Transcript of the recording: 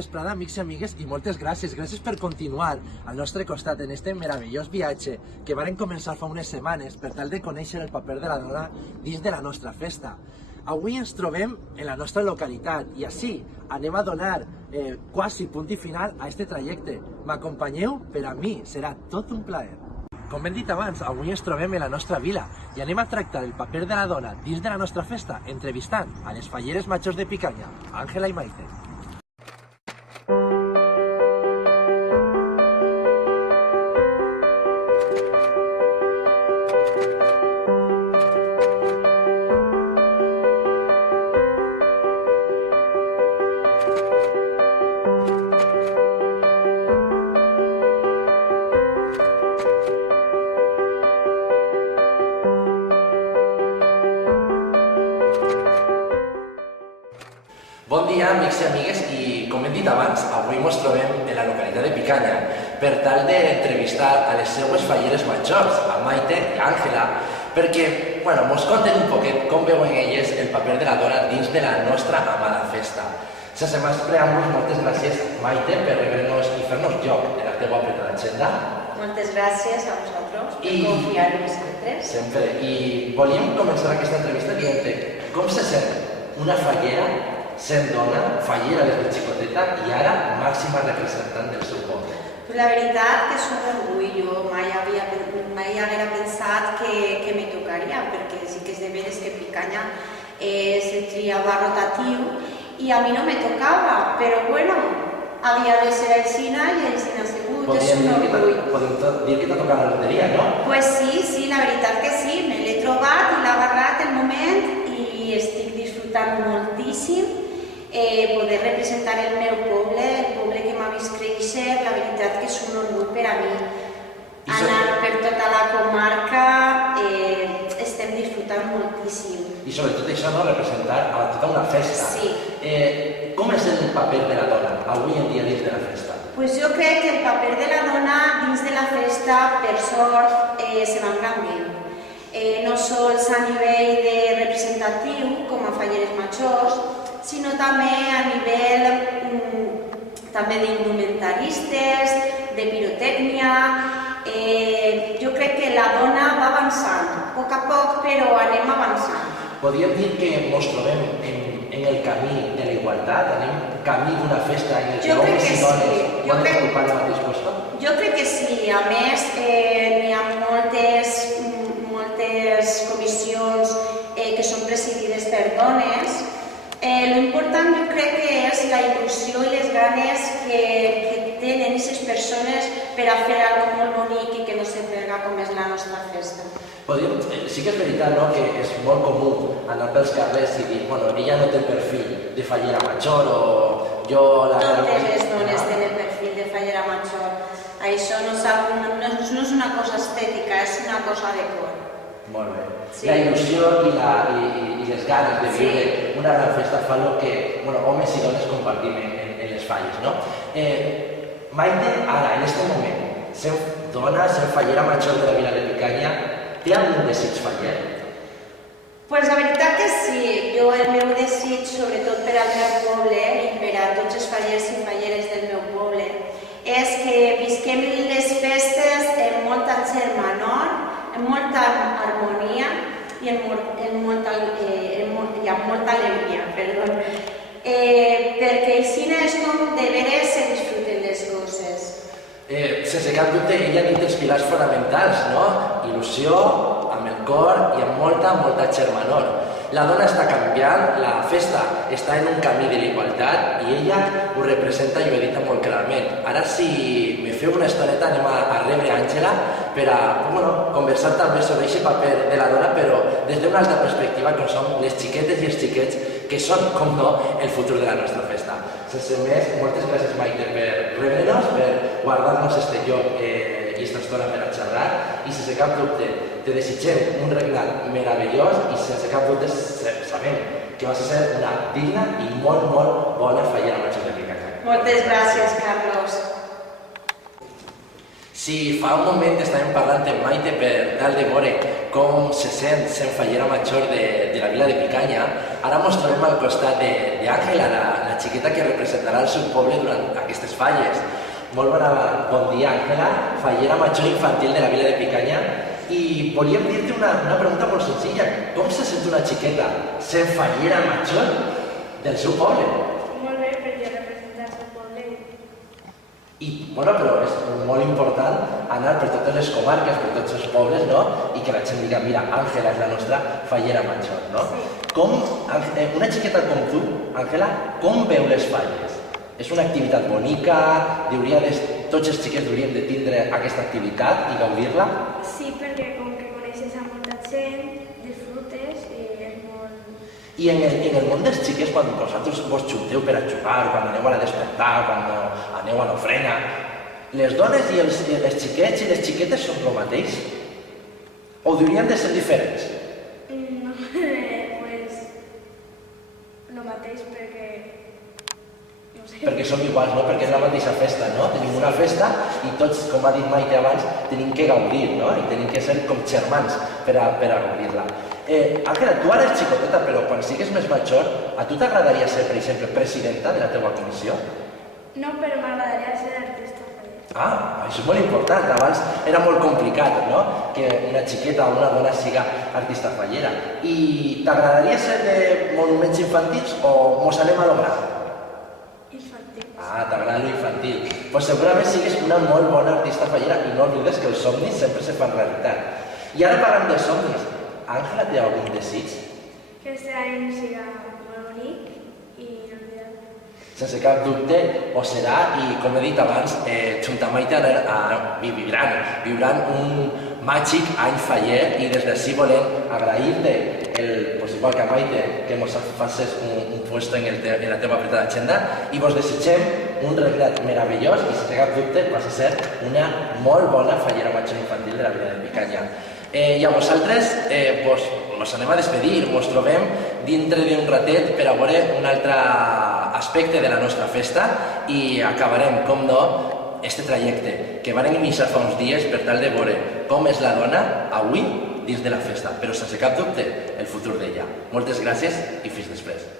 vesprada, amics i amigues, i moltes gràcies. Gràcies per continuar al nostre costat en este meravellós viatge que varen començar fa unes setmanes per tal de conèixer el paper de la dona dins de la nostra festa. Avui ens trobem en la nostra localitat i així anem a donar quasi punt i final a este trajecte. M'acompanyeu? Per a mi serà tot un plaer. Com hem dit abans, avui ens trobem en la nostra vila i anem a tractar el paper de la dona dins de la nostra festa entrevistant a les falleres majors de Picanya, Àngela i Maite. Bon dia, amics i amigues, i com hem dit abans, avui ens trobem en la localitat de Picanya per tal d'entrevistar a les seues falleres majors, a Maite i Àngela, perquè ens conten un poquet com veuen elles el paper de la dona dins de la nostra amada festa. Sense més preàmbuls, moltes gràcies, Maite, per rebre-nos i fer-nos lloc en la teva apretada agenda. Moltes gràcies a vosaltres per confiar en nosaltres. Sempre. I volíem començar aquesta entrevista dient-te com se sent una fallera sent dona, fallera des de xicoteta i ara màxima representant del seu poble. La veritat que és un orgull, jo mai haguera pensat que me tocaria, perquè sí que és de veres que Picanya es triava rotatiu i a mi no me tocava, però bueno, havia de ser aixina i aixina segut, és un orgull. Podem dir que t'ha tocat la loteria, no? Pues sí, la veritat que sí, me l'he trobat i l'he agarrat el moment i estic disfrutant moltíssim poder representar el meu poble, el poble que m'ha vist créixer, la veritat que és un orgull per a mi. Anar per tota la comarca, estem disfrutant moltíssim. I sobretot això, no? Representar a tota una festa. Sí. Com és el paper de la dona avui en dia dins de la festa? Pues jo crec que el paper de la dona dins de la festa, per sort, se va engrandint. No sols a nivell de representatiu, com a falleres majors, sinó també a nivell d'indumentaristes, de pirotècnia. Jo crec que la dona va avançant, a poc, però anem avançant. Podríem dir que ens trobem en el camí de la igualtat, anem camí d'una festa en què homes i dones poden ocupar el mateix lloc? Jo crec que sí, a més n'hi ha moltes comissions que són presidides per dones. L'important jo crec que és la il·lusió i les ganes que tenen aquestes persones per a fer alguna cosa molt bonic i que no se pega com és la nostra festa. Sí que és veritat, no?, que és molt comú anar pels carrers i dir, bueno, ella no té perfil de fallera major o jo... Totes les dones tenen perfil de fallera major. Això no és una cosa estètica, és una cosa de cor. Molt bé. La il·lusió i les ganes de viure una gran festa fa el que homes i dones compartim en les falles, no? Maite, ara, en aquest moment, sent dona, sent fallera major de la vila de Picanya, té algun desig faller? Pues la veritat que sí. Jo el meu desig, sobretot per al meu poble i per a tots els fallers i falleres del meu poble, és que visquem les festes amb molta germanor, amb molta harmonia i amb molta alegria, perquè així és com de veres se disfruten les coses. Sense cap dubte, ella ha dit els pilars fonamentals, no? Il·lusió, amb el cor i amb molta germanor. La dona està canviant, la festa està en un camí de la igualtat i ella ho representa i ho he dit molt clarament. Ara, si me feu una estoneta, anem a rebre Àngela per a conversar també sobre aquest paper de la dona, però des d'una altra perspectiva, que són les xiquetes i els xiquets que són, com no, el futur de la nostra festa. Sense més, moltes gràcies, Maite, per rebre-nos, per guardar-nos este lloc i aquesta estona per a xerrar, i sense cap dubte te desitgem un regnat meravellós i sense cap dubte sabem que vas a ser una digna i molt bona fallera major de Picanya. Moltes gràcies, Carlos. Si fa un moment estàvem parlant amb Maite per tal de veure com se sent fallera major de la vila de Picanya, ara ens trobem al costat d'Àngela, la xiqueta que representarà el seu poble durant aquestes falles. Molt bon dia, Àngela, fallera major infantil de la vila de Picanya, i volíem dir-te una pregunta molt senzilla. Com se sent una xiqueta sent fallera major del seu poble? Molt bé, perquè representa el seu poble. Però és molt important anar per totes les comarques, per tots els pobles, no? I que la gent diga, mira, Àngela és la nostra fallera major, no? Sí. Una xiqueta com tu, Àngela, com veu les falles? És una activitat bonica? Tots els xiquets hauríem de tindre aquesta activitat i gaudir-la? Sí, perquè com que coneixes a molta gent, disfrutes i és molt... I en el món dels xiquets, quan vosaltres vos junteu per a jugar, quan aneu a la despertar, quan aneu a l'ofrena, les dones i els xiquets i les xiquetes són el mateix? O haurien de ser diferents? No, pues... lo mateix perquè... no sé. Perquè som iguals, no? Perquè és la mateixa festa, no? Tenim una festa i tots, com ha dit Maite abans, tenim que gaudir, no? I tenim que ser com germans per a gaudir-la. Àngela, tu ara ets xicoteta, però quan sigues més major, a tu t'agradaria ser, per exemple, presidenta de la teva comissió? No, però m'agradaria ser artista faller. Això és molt important. Abans era molt complicat, no?, que una xiqueta o una dona siga artista fallera. I t'agradaria ser de monuments infantils o mos anem a lo gran? Infantil. T'agrada lo infantil. Pues segurament sigues una molt bona artista fallera i no oblides que els somnis sempre se fan realitat. I ara parlant de somnis, Àngela, té algun desig? Que este any siga molt bonic i inolvidable. Sense cap dubte ho serà i, com he dit abans, junt amb Maite viuran un màgic any faller i des d'ací volem agrair-te, igual que a Maite, que ens facis un puesto en la teva apretada agenda i vos desitgem un reglat meravellós i, sense cap dubte, vas a ser una molt bona fallera major infantil de la vila de Picanya. I a vosaltres ens anem a despedir, ens trobem dintre d'un ratet per a veure un altre aspecte de la nostra festa i acabarem, com no, este trajecte que vam iniciar fa uns dies per tal de veure com és la dona avui dins de la festa, però sense cap dubte el futur d'ella. Moltes gràcies i fins després.